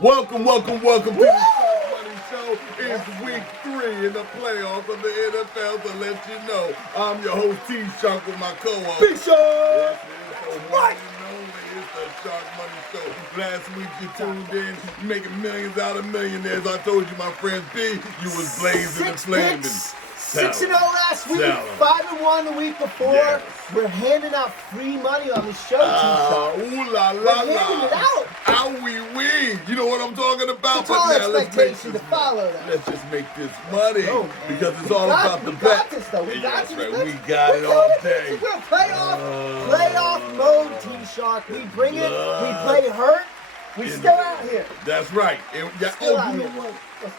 Welcome to the Sharmoney Show. It's week 3 in the playoffs of the NFL, to let you know. I'm your host, T-Shark, with my co-host. Big Show! Yes, what? It's the Sharmoney Show. Last week you tuned in, making millions out of millionaires. I told you, my friend B, you was blazing and flaming. 6-0 last week, 5-1 the week before. Yes. We're handing out free money on the show, T-Shark. Ooh la la We're handing it out. Ow wee. You know what I'm talking about? It's a tall expectation to follow that. Let's just make this money because it's all about the bet. We got this, though. We got this. Right. We got it all day. We're playoff mode, T-Shark. We bring it. We play hurt. We still out here. That's right. And, still out you know here. what?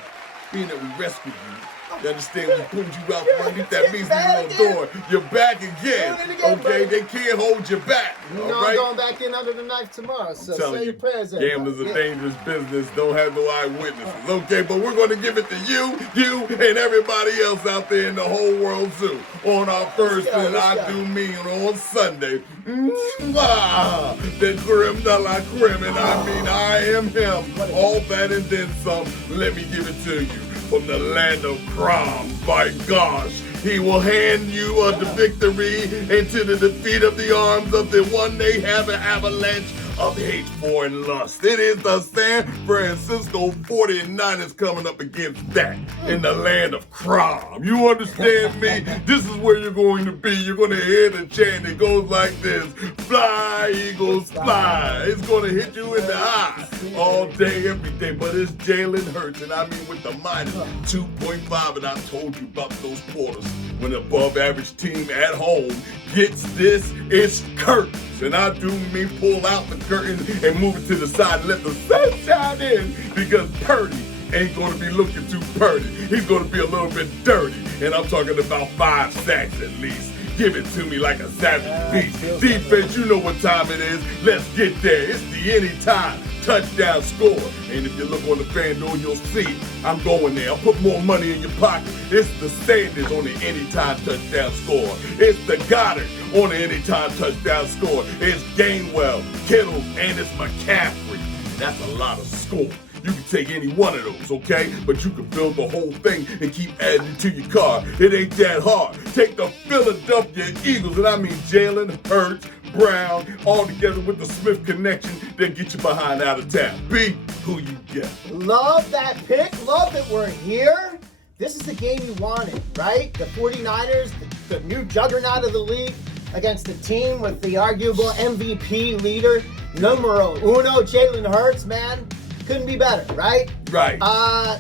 Being that we rescued you. You understand? We pulled you out from underneath that measly little door. You're back again. Okay? They can't hold you back. You know I'm going back in under the knife tomorrow, so say your prayers. Gamblers a dangerous business. Don't have no eyewitnesses. Okay, but we're going to give it to you, and everybody else out there in the whole world too. On our first, and I do mean on Sunday. The creme de la creme, and I mean I am him. All that and then some. Let me give it to you. From the land of crime, by gosh, he will hand you the victory into the defeat of the arms of the one they have an avalanche of hate for and lust. It is the San Francisco 49ers coming up against that in the land of crime. You understand me? This is where you're going to be. You're going to hear the chant. It goes like this. Fly, Eagles, fly. It's going to hit you in the eye all day, every day. But it's Jalen Hurts, and I mean with the minus 2.5. And I told you about those quarters. When an above average team at home gets this, it's curtains. And I do mean pull out the curtain and move it to the side and let the sunshine in, because Purdy ain't going to be looking too purdy. He's going to be a little bit dirty. And I'm talking about 5 sacks at least. Give it to me like a savage beast. Defense, you know what time it is. Let's get there. It's the anytime touchdown score. And if you look on the FanDuel, you'll see I'm going there. I'll put more money in your pocket. It's the Sanders on the anytime touchdown score. It's the Goddard on the anytime touchdown score. It's Gainwell, Kittle, and it's McCaffrey. That's a lot of score. You can take any one of those, okay? But you can build the whole thing and keep adding it to your car. It ain't that hard. Take the Philadelphia Eagles, and I mean Jalen Hurts, Brown, all together with the Smith connection that get you behind out of town. B, who you get? Love that pick. Love that we're here. This is the game you wanted, right? The 49ers, the new juggernaut of the league, against the team with the arguable MVP leader, numero uno, Jalen Hurts, man. Couldn't be better, right? Right.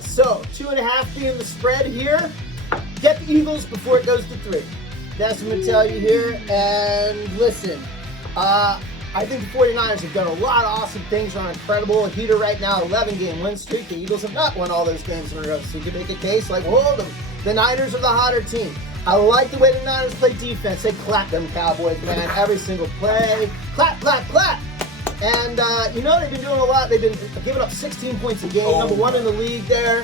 So 2.5 being the spread here. Get the Eagles before it goes to 3. That's what I'm going to tell you here. And listen, I think the 49ers have done a lot of awesome things. They're on incredible heater right now, 11-game win streak. The Eagles have not won all those games in a row. So you can make a case like, whoa, the Niners are the hotter team. I like the way the Niners play defense. They clap them Cowboys, man, every single play. Clap, clap, clap. And, they've been doing a lot. They've been giving up 16 points a game, number 1 in the league there,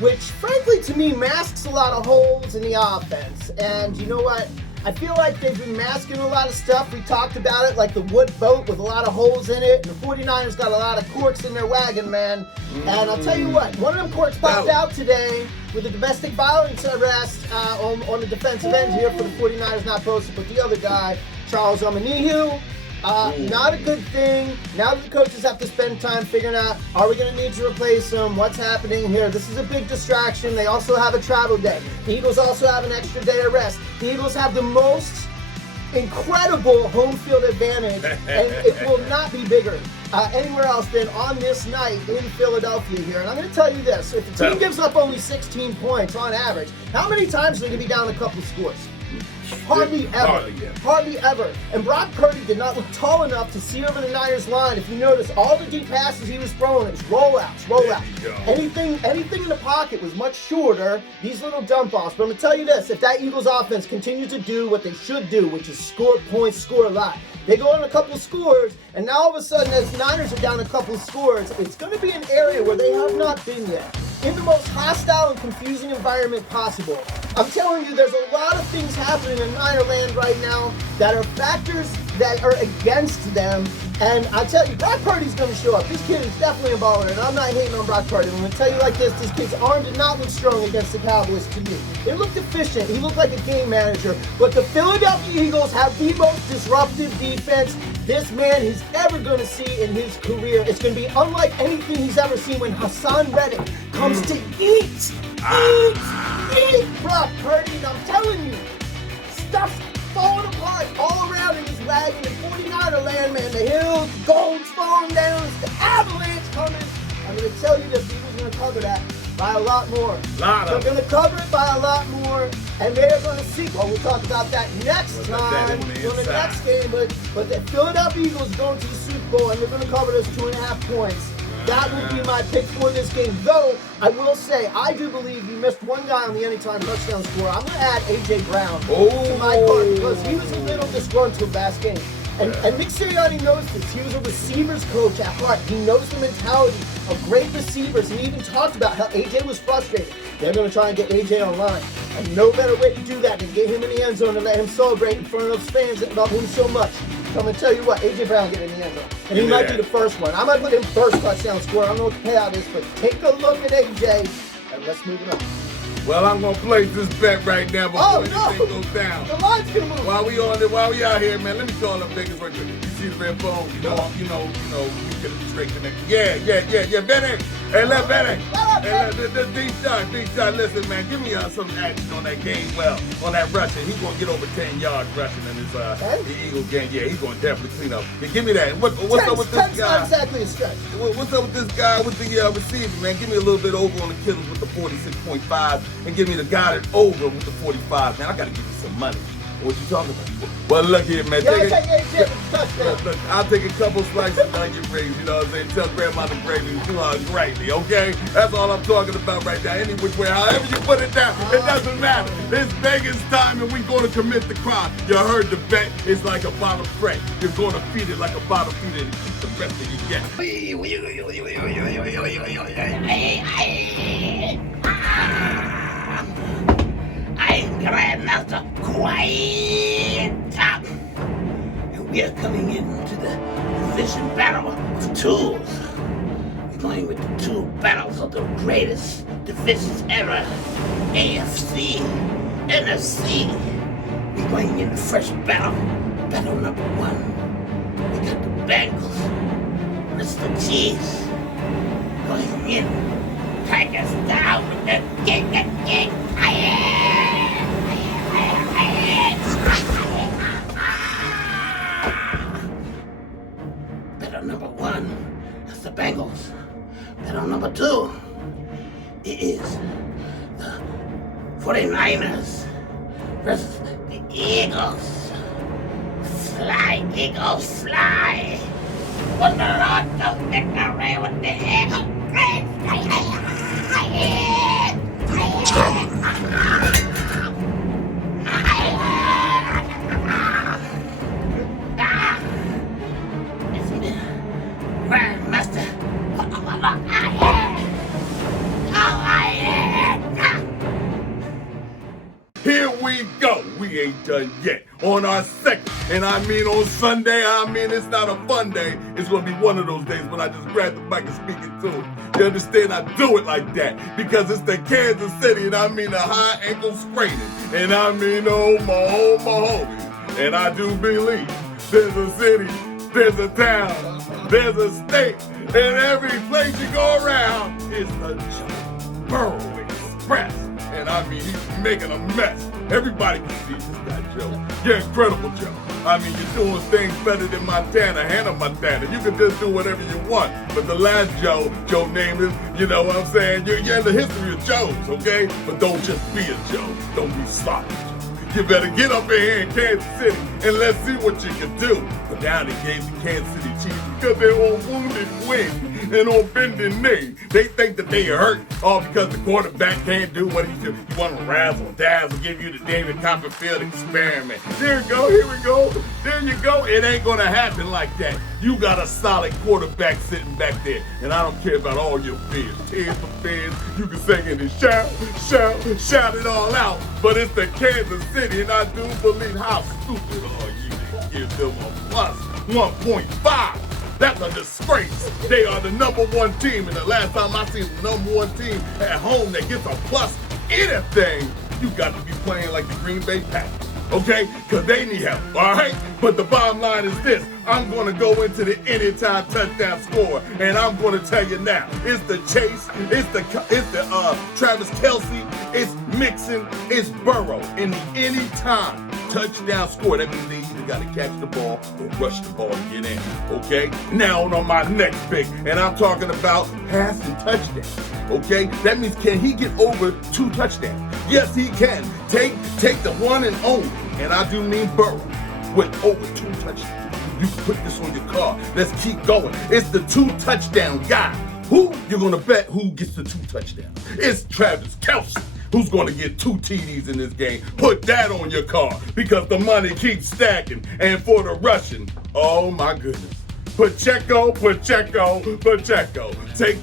which, frankly, to me, masks a lot of holes in the offense. And you know what? I feel like they've been masking a lot of stuff. We talked about it, like the wood boat with a lot of holes in it. And the 49ers got a lot of corks in their wagon, man. And I'll tell you what, one of them corks popped out today with a domestic violence arrest on the defensive end here for the 49ers, not posted, but the other guy, Charles Omenihu. Not a good thing. Now that the coaches have to spend time figuring out, are we going to need to replace him? What's happening here? This is a big distraction. They also have a travel day. The Eagles also have an extra day of rest. The Eagles have the most incredible home field advantage, and it will not be bigger anywhere else than on this night in Philadelphia here. And I'm going to tell you this. If the team gives up only 16 points on average, how many times are they going to be down a couple scores? Hardly ever. Hardly ever. And Brock Purdy did not look tall enough to see over the Niners line. If you notice, all the deep passes he was throwing, it was rollouts. Anything in the pocket was much shorter. These little dump offs. But I'm going to tell you this. If that Eagles offense continues to do what they should do, which is score points, score a lot, they go on a couple scores, and now all of a sudden, as the Niners are down a couple scores, it's going to be an area where they have not been yet. In the most hostile and confusing environment possible. I'm telling you, there's a lot of things happening in Niner land right now that are factors that are against them. And I tell you, Brock Purdy's going to show up. This kid is definitely a baller, and I'm not hating on Brock Purdy. I'm going to tell you like this kid's arm did not look strong against the Cowboys to me. It looked efficient. He looked like a game manager. But the Philadelphia Eagles have the most disruptive defense this man is ever going to see in his career. It's going to be unlike anything he's ever seen when Hassan Reddick comes to eat Brock Purdy. And I'm telling you, stuff's falling apart all around in his wagon in 49er land, man. The hills, the gold's falling down, it's the avalanche coming. I'm going to tell you that people's going to cover that by a lot more. They're going to cover it by a lot more, and they're going to see. Well, we'll talk about that next time on the next game. But the Philadelphia Eagles going to the Super Bowl, and they're going to cover those 2.5 points. That would be my pick for this game. Though, I will say, I do believe you missed one guy on the anytime touchdown score. I'm going to add A.J. Brown to my card because he was a little disgruntled last game. And Nick Sirianni knows this. He was a receivers coach at heart. He knows the mentality of great receivers. And he even talked about how A.J. was frustrated. They're going to try and get A.J. online. And no better way to do that than get him in the end zone and let him celebrate in front of those fans that love him so much. So I'm going to tell you what, A.J. Brown get in the end zone. And he might be the first one. I might put him first touchdown scorer. I don't know what the payout is, but take a look at A.J. and let's move it on. Well, I'm gonna place this bet right now before anything goes down. The line's gonna move. While we out here, man, let me call them niggas right quick. You see the red phone? You know, you get a straight connection. Yeah, Benny. Hey, let Benny. Hey, D shot. Listen, man, give me some action on that game. Well, on that rushing, he's gonna get over 10 yards rushing in this the Eagles game. Yeah, he's gonna definitely clean up. Yeah, give me that. What's up with this guy? Exactly a stretch. What's up with this guy with the receiver, man? Give me a little bit over on the Killers with the 46.5. And give me the guy that over with the 45. Man, I gotta give you some money. What you talking about? Well, look here, man. Look, I'll take a couple slices of onion rings, you know what I'm saying? Tell grandma the gravy too hard greatly, okay? That's all I'm talking about right now. Any which way, however you put it down, it doesn't matter. It's Vegas time and we're gonna commit the crime. You heard the bet, it's like a bottle of prey. You're gonna feed it like a bottle feeder to keep the rest of you get. I'm Grandmaster Quiet Top, and we are coming into the division battle of tools. We're going with the two battles of the greatest divisions ever, AFC, NFC. We're going in the first battle number 1. We got the Bengals, Mr. Cheese, going in, take us down with the gang. Battle number 1 is the Bengals. Battle number 2 is the 49ers versus the Eagles. Fly, Eagles, fly! On the road to victory with the Eagles. Here we go. We ain't done yet. On our second, and I mean on Sunday, it's not a fun day. It's gonna be one of those days when I just grab the mic and speak it to him. You understand? I do it like that because it's the Kansas City, and I mean the high ankle scraping, and I mean oh my homies. And I do believe there's a city, there's a town, there's a state, and every place you go around is the Joe Burrow Express. And I mean, he's making a mess. Everybody can see this guy, Joe. You're incredible, Joe. I mean, you're doing things better than Montana, Hannah Montana. You can just do whatever you want. But the last Joe name is, you know what I'm saying? You're in the history of Joes, okay? But don't just be a Joe. Don't be sloppy, Joe. You better get up in here in Kansas City and let's see what you can do. But now they gave the Kansas City Chiefs because they're on wounded wing and on bending knee. They think that they hurt all because the quarterback can't do what he should. You want to razzle dazzle, give you the David Copperfield experiment. There you go, here we go. There you go. It ain't going to happen like that. You got a solid quarterback sitting back there. And I don't care about all your fears. Tears for fears. You can sing it and shout it all out. But it's the Kansas City, and I do believe how stupid are you? give them a plus 1.5. That's a disgrace. They are the #1 team, and the last time I seen the #1 team at home that gets a plus anything, you got to be playing like the Green Bay Packers. Okay? Because they need help, all right? But the bottom line is this. I'm going to go into the anytime touchdown score, and I'm going to tell you now. It's the Chase, it's the Travis Kelce, it's Mixon, it's Burrow in the anytime touchdown score. That means they either got to catch the ball or rush the ball to get in, okay? Now on my next pick, and I'm talking about passing touchdowns, okay? That means can he get over 2 touchdowns? Yes, he can. Take the one and only, and I do mean Burrow, with over 2 touchdowns. You can put this on your card. Let's keep going. It's the 2 touchdown guy. Who you're gonna bet who gets the 2 touchdowns? It's Travis Kelce, who's gonna get 2 TDs in this game. Put that on your card because the money keeps stacking. And for the rushing, oh my goodness. Pacheco. Take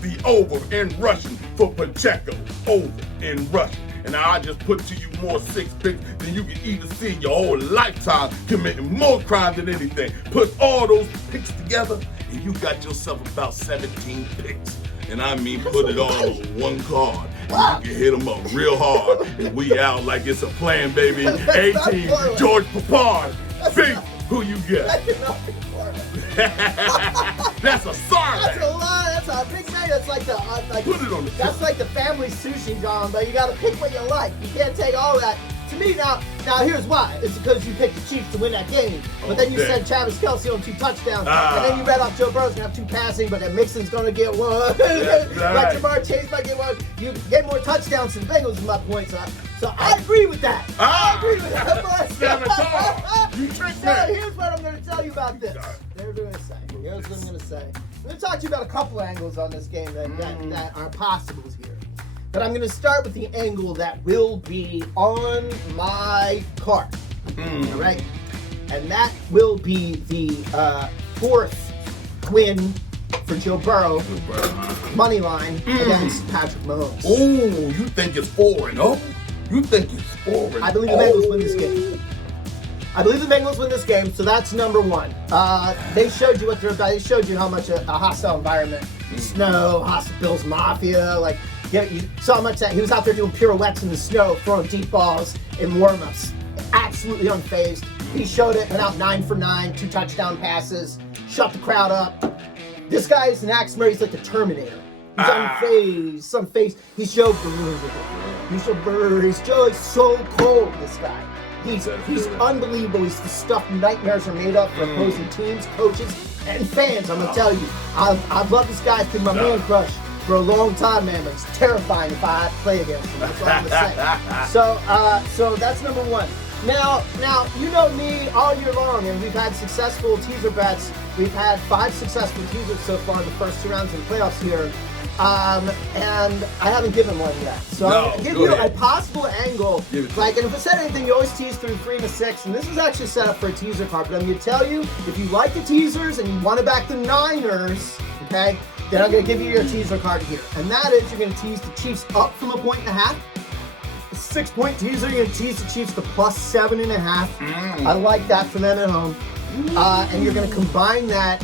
the over in rushing for Pacheco. Over in rushing. And I just put to you more 6 picks than you can even see in your whole lifetime, committing more crime than anything. Put all those picks together, and you got yourself about 17 picks. And I mean, put it all on one card. And you can hit them up real hard, and we out like it's a plan, baby. 18, George Papard. Think who you get. That's a sorry. That's a lot. That's a big thing. That's like the Put it on the that's like the family sushi, John. But you got to pick what you like. You can't take all that. To me now here's why. It's because you picked the Chiefs to win that game. But then you said Travis Kelce on 2 touchdowns. And then you bet off Joe Burrow's going to have 2 passing, but then Mixon's going to get 1. Like Jamar Chase might get 1. You get more touchdowns than the Bengals is my point. So I agree with that. I agree with that. You tricked me. So here's what I'm going to tell you about this. Here's what I'm going to say. I'm going to talk to you about a couple angles on this game that are possibles here. But I'm going to start with the angle that will be on my card. All right? And that will be the 4th win for Joe Burrow, money line against Patrick Mahomes. Oh, you think it's 4-0? You think it's 4-0? I believe the Bengals win this game. So that's number 1. They showed you what they're about. They showed you how much a hostile environment, snow, hostile Bills Mafia, like, yeah, you saw how much that he was out there doing pirouettes in the snow, throwing deep balls in warm-ups. Absolutely unfazed. He showed it, went out 9 for 9, 2 touchdown passes, shut the crowd up. This guy is an axe murray. He's like the Terminator. He's unfazed. He's Joe Burrow. He's Joe so cold, this guy. He's unbelievable. He's the stuff nightmares are made up for opposing teams, coaches, and fans. I'm gonna tell you, I've loved this guy. He's been my man crush for a long time, man. But it's terrifying if I play against him. That's all I'm gonna say. So that's number 1. Now you know me all year long, and we've had successful teaser bets. We've had 5 successful teasers so far in the first 2 rounds of the playoffs here. And I haven't given one yet. So I'm going to give you a possible angle. Like, and if I said anything, you always tease through 3 to 6. And this is actually set up for a teaser card. But I'm going to tell you, if you like the teasers and you want to back the Niners, okay, then I'm going to give you your teaser card here. And that is, you're going to tease the Chiefs up from 1.5. A 6-point teaser, you're going to tease the Chiefs to plus 7.5. I like that for them at home. And you're going to combine that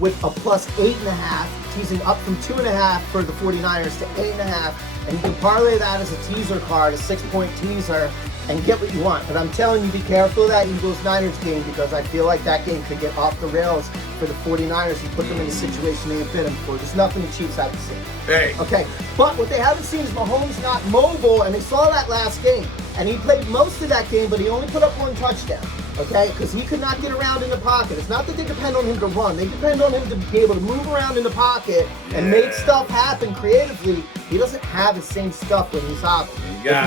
with a plus 8.5. Teasing up from 2.5 for the 49ers to 8.5, and you can parlay that as a teaser card, a 6-point teaser, and get what you want. But I'm telling you, be careful of that Eagles-Niners game because I feel like that game could get off the rails for the 49ers and put them in a situation they ain't been in before. There's nothing the Chiefs haven't seen. Hey. Okay, but what they haven't seen is Mahomes not mobile, and they saw that last game. And he played most of that game, but he only put up 1 touchdown. Okay, because he could not get around in the pocket. It's not that they depend on him to run. They depend on him to be able to move around in the pocket and make stuff happen creatively. He doesn't have the same stuff when he's hopping.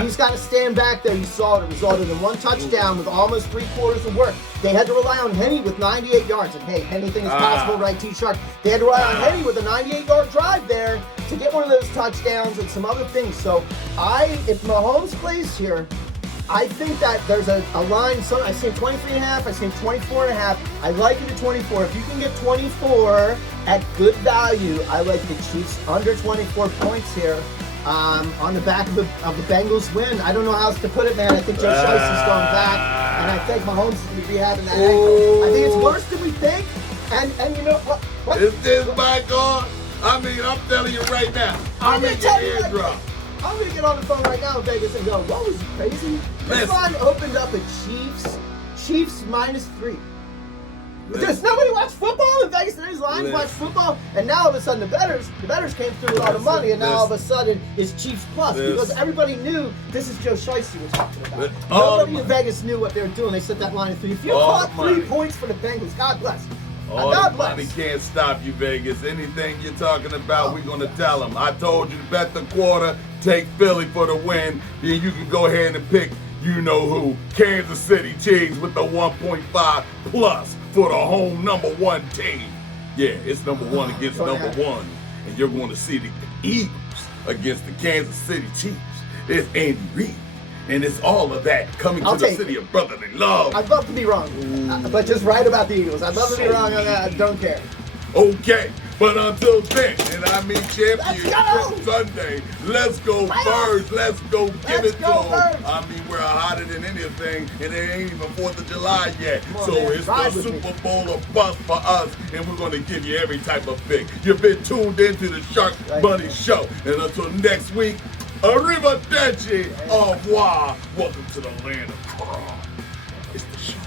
He's got to stand back there. You saw it. It resulted in 1 touchdown with almost 3/4 of work. They had to rely on Henny with 98 yards. And hey, anything is possible, right, T-Shark? They had to rely on Henny with a 98-yard drive there to get one of those touchdowns and some other things. So if Mahomes plays here, I think that there's a line. So I seen 23.5. I seen 24.5. I like it at 24. If you can get 24 at good value, I like the Chiefs under 24 points here. on the back of the Bengals win. I don't know how else to put it, man. I think Joe Shiesty's going back, and I think Mahomes is going to be having that ankle. I think it's worse than we think. And you know what? This my God. I mean, I'm telling you right now. I'm gonna in your tell you right eardrum. I'm going to get on the phone right now in Vegas and go, what was crazy? This line opened up at Chiefs -3. Does nobody watch football in Vegas? Today's lines watch football, and now all of a sudden the bettors came through with all the money, and now all of a sudden it's Chiefs plus because everybody knew this is Joe Shiesty we're talking about. Nobody in Vegas knew what they were doing. They set that line at 3. If you caught 3 points for the Bengals, God bless. God bless. Money can't stop you, Vegas. Anything you're talking about, we're going to tell them. I told you to bet the quarter, take Philly for the win. Then you can go ahead and pick, you know who, Kansas City Chiefs with the 1.5 plus for the home #1 team. Yeah, it's #1 against #1. And you're going to see the Eagles against the Kansas City Chiefs. It's Andy Reid. And it's all of that coming to the city of brotherly love. I'd love to be wrong, but just right about the Eagles. I'd love to be wrong on that. I don't care. Okay, but until then, and I mean Championship Sunday, let's go Birds. Let's go give it to them. I mean, we're hotter than anything, and it ain't even 4th of July yet. So it's the Super Bowl of bust for us, and we're going to give you every type of pick. You've been tuned into the Shark Money Show. And until next week, arrivederci, au revoir. Welcome to the land of crime. It's the show.